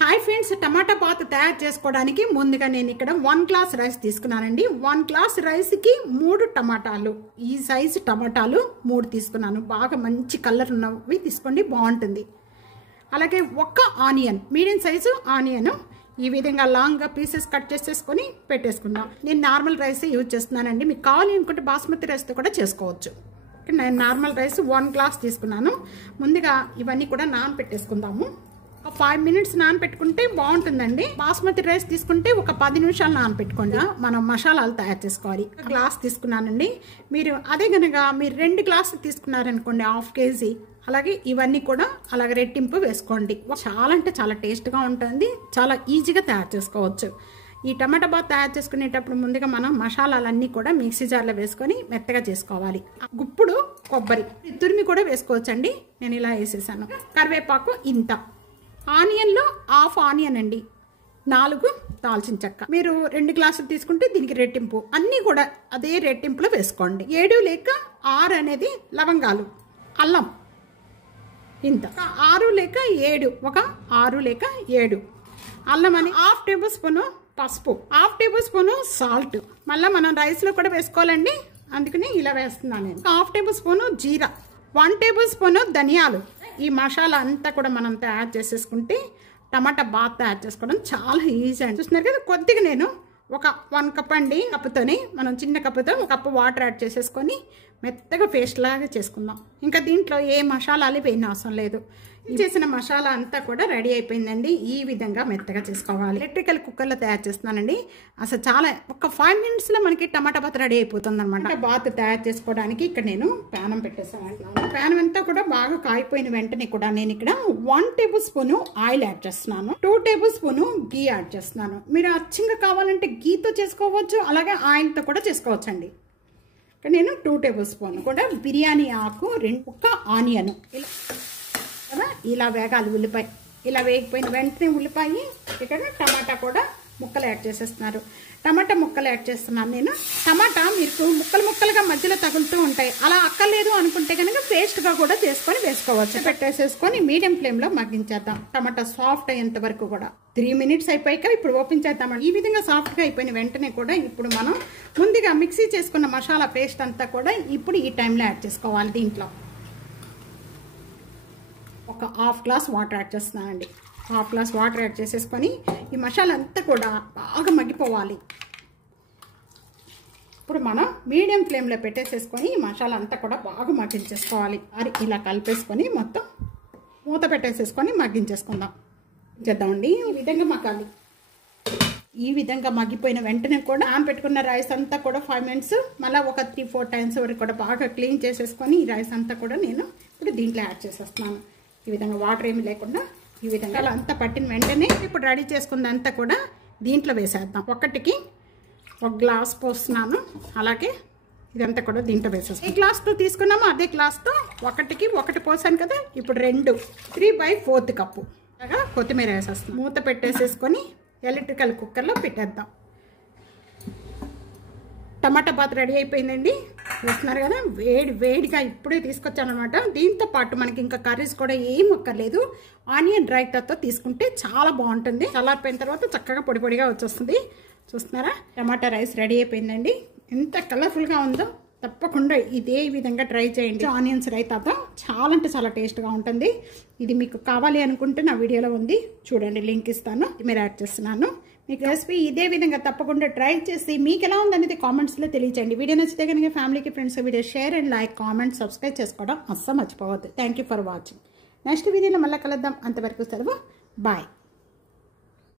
Hi friends, టమాటా bath తయారు చేసుకోవడానికి ముందుగా నేను ఇక్కడ 1 గ్లాస్ రైస్ తీసుకున్నానండి. 1 గ్లాస్ రైస్కి 3 టమాటాలు, ఈ సైజు టమాటాలు 3 తీసుకున్నాను. బాగా మంచి కలర్ ఉన్నవి తీసుకోండి, బాగుంటుంది. అలాగే ఒక్క ఆనియన్, మీడియం సైజు ఆనియన్ ఈ విధంగా లాంగ్గా పీసెస్ కట్ చేసేసుకొని పెట్టేసుకుందాం. నేను నార్మల్ రైస్ యూజ్ చేస్తున్నానండి. మీకు కావాలి అనుకుంటే బాస్మతి రైస్తో కూడా చేసుకోవచ్చు. నేను నార్మల్ రైస్ 1 గ్లాస్ తీసుకున్నాను. ముందుగా ఇవన్నీ కూడా నానబెట్టేసుకుందాము. 5 మినిట్స్ నానబెట్టుకుంటే బాగుంటుందండి. బాస్మతి రైస్ తీసుకుంటే ఒక 10 నిమిషాలు నానబెట్టుకోండి. మనం మసాలాలు తయారు చేసుకోవాలి. గ్లాస్ తీసుకున్నానండి. మీరు అదే కనుక మీరు 2 గ్లాసులు తీసుకున్నారనుకోండి, 1/2 కేజీ. అలాగే ఇవన్నీ కూడా అలాగే రెట్టింపు వేసుకోండి. చాలా అంటే చాలా టేస్ట్గా ఉంటుంది. చాలా ఈజీగా తయారు చేసుకోవచ్చు. ఈ టమాటా బాత్ తయారు చేసుకునేటప్పుడు ముందుగా మనం మసాలాలన్నీ కూడా మిక్సీ జార్లో వేసుకొని మెత్తగా చేసుకోవాలి. గుప్పుడు కొబ్బరి తురిమి కూడా వేసుకోవచ్చండి. నేను ఇలా వేసేసాను. కరివేపాకు ఇంత, ఆనియన్లో 1/2 ఆనియన్ అండి, 4 దాల్చిన చెక్క. మీరు 2 గ్లాసులు తీసుకుంటే దీనికి రెట్టింపు అన్నీ కూడా అదే రెట్టింపులో వేసుకోండి. 7 లేక 6 అనేది లవంగాలు, అల్లం ఇంత, 6 లేక 7, ఒక 6 లేక 7 అల్లం అని, 1/2 టేబుల్ స్పూను పసుపు, 1/2 టేబుల్ స్పూను సాల్ట్. మళ్ళీ మనం రైస్లో కూడా వేసుకోవాలండి, అందుకని ఇలా వేస్తున్నాను నేను. 1/2 టేబుల్ స్పూను జీరా, 1 టేబుల్ స్పూను ధనియాలు. ఈ మసాలా అంతా కూడా మనం తయారు చేసేసుకుంటే టమాటా బాత్ తయారు చేసుకోవడం చాలా ఈజీ అండి. చూస్తున్నారు కదా, కొద్దిగా నేను ఒక 1 కప్ అండి, కప్పుతోని మనం చిన్న కప్పుతో 1 కప్పు వాటర్ యాడ్ చేసేసుకొని మెత్తగా పేస్ట్ లాగా చేసుకుందాం. ఇంకా దీంట్లో ఏ మసాలాలు వేయని అవసరం లేదు. చేసిన మసాలా అంతా కూడా రెడీ అయిపోయిందండి. ఈ విధంగా మెత్తగా చేసుకోవాలి. ఎలక్ట్రికల్ కుక్కర్లో తయారు చేస్తున్నానండి. అసలు చాలా ఒక 5 మినిట్స్లో మనకి టమాటా బాత్ రెడీ అయిపోతుంది అనమాట. బాత్ తయారు చేసుకోవడానికి ఇక్కడ నేను ప్యానం పెట్టేసాను. ప్యానం అంతా కూడా బాగా కాయిపోయిన వెంటనే కూడా నేను ఇక్కడ 1 టేబుల్ స్పూను ఆయిల్ యాడ్ చేస్తున్నాను. 2 టేబుల్ స్పూను గీ యాడ్ చేస్తున్నాను. మీరు అచ్చంగా కావాలంటే గీతో చేసుకోవచ్చు, అలాగే ఆయిల్తో కూడా చేసుకోవచ్చు అండి. ఇక్కడ నేను 2 టేబుల్ స్పూన్ కూడా బిర్యానీ ఆకు, 1 ఆనియన్ ఇలా వేగాలి. ఉల్లిపాయ ఇలా వేగిపోయిన వెంటనే ఉల్లిపాయ, ఇక్కడ టమాటా కూడా ముక్కలు యాడ్ చేసేస్తున్నారు. టమాటా ముక్కలు యాడ్ చేస్తున్నాను నేను. టమాటా మీకు ముక్కలుగా మధ్యలో తగులుతూ ఉంటాయి. అలా అక్కర్లేదు అనుకుంటే కనుక పేస్ట్గా కూడా చేసుకొని వేసుకోవచ్చు. పెట్టేసేసుకొని మీడియం ఫ్లేమ్లో మగ్గించేద్దాం. టమాటా సాఫ్ట్ అయ్యేంత వరకు కూడా. 3 మినిట్స్ అయిపోయాక ఇప్పుడు ఓపెన్ చేద్దామండి. ఈ విధంగా సాఫ్ట్గా అయిపోయిన వెంటనే కూడా ఇప్పుడు మనం ముందుగా మిక్సీ చేసుకున్న మసాలా పేస్ట్ అంతా కూడా ఇప్పుడు ఈ టైంలో యాడ్ చేసుకోవాలి. దీంట్లో ఒక 1/2 గ్లాస్ వాటర్ యాడ్ చేస్తున్నానండి. 1/2 గ్లాస్ వాటర్ యాడ్ చేసేసుకొని ఈ మసాలా అంతా కూడా బాగా మగ్గిపోవాలి. ఇప్పుడు మనం మీడియం ఫ్లేమ్లో పెట్టేసేసుకొని ఈ మసాలా అంతా కూడా బాగా మగ్గించేసుకోవాలి. అది ఇలా కలిపేసుకొని మొత్తం మూత పెట్టేసేసుకొని మగ్గించేసుకుందాం. చేద్దామండి. ఈ విధంగా మగ్గాలి. ఈ విధంగా మగ్గిపోయిన వెంటనే కూడా నానబెట్టుకున్న రైస్ అంతా కూడా 5 మినిట్స్ మళ్ళీ ఒక 3-4 టైమ్స్ వరకు కూడా బాగా క్లీన్ చేసేసుకొని ఈ రైస్ అంతా కూడా నేను ఇప్పుడు దీంట్లో యాడ్ చేసేస్తున్నాను. ఈ విధంగా వాటర్ ఏమి లేకుండా ఈ విధంగా అలా అంతా పట్టిన వెంటనే ఇప్పుడు రెడీ చేసుకున్నదంతా కూడా దీంట్లో వేసేద్దాం. ఒకటికి 1 గ్లాస్ పోస్తున్నాను. అలాగే ఇదంతా కూడా దీంట్లో వేసేస్తాం. ఏ గ్లాస్తో తీసుకున్నామో అదే గ్లాస్తో 1కి 1 పోసాను కదా, ఇప్పుడు 2 3/4 కప్పు అలాగా కొత్తిమీర వేసేస్తాం. మూత పెట్టేసేసుకొని ఎలక్ట్రికల్ కుక్కర్లో పెట్టేద్దాం. టమాటా బాత్ రెడీ అయిపోయిందండి. చూస్తున్నారు కదా, వేడిగా ఇప్పుడే తీసుకొచ్చాను అనమాట. దీంతో పాటు మనకి ఇంకా కర్రీస్ కూడా ఏం అక్కర్లేదు. ఆనియన్ రైతాతో తీసుకుంటే చాలా బాగుంటుంది. చల్లారిపోయిన తర్వాత చక్కగా పొడిగా వచ్చేస్తుంది. చూస్తున్నారా, టమాటా రైస్ రెడీ అయిపోయిందండి. ఎంత కలర్ఫుల్గా ఉందో. తప్పకుండా ఇదే విధంగా ట్రై చేయండి. ఆనియన్స్ రైతాతో చాలా అంటే చాలా టేస్ట్గా ఉంటుంది. ఇది మీకు కావాలి అనుకుంటే నా వీడియోలో ఉంది చూడండి, లింక్ ఇస్తాను. మీరు యాడ్ చేస్తున్నాను. మీకు రెసిపీ ఇదే విధంగా తప్పకుండా ట్రై చేసి మీకు ఎలా ఉందనేది కామెంట్స్లో తెలియచేయండి. వీడియో నచ్చితే కనుక ఫ్యామిలీకి, friends video share and like, comment, subscribe చేసుకోవడం అస్సలు మర్చిపోవద్దు. Thank you for watching. Next వీడియోలో మళ్ళీ కలుద్దాం. అంతవరకు సెలవు. బాయ్.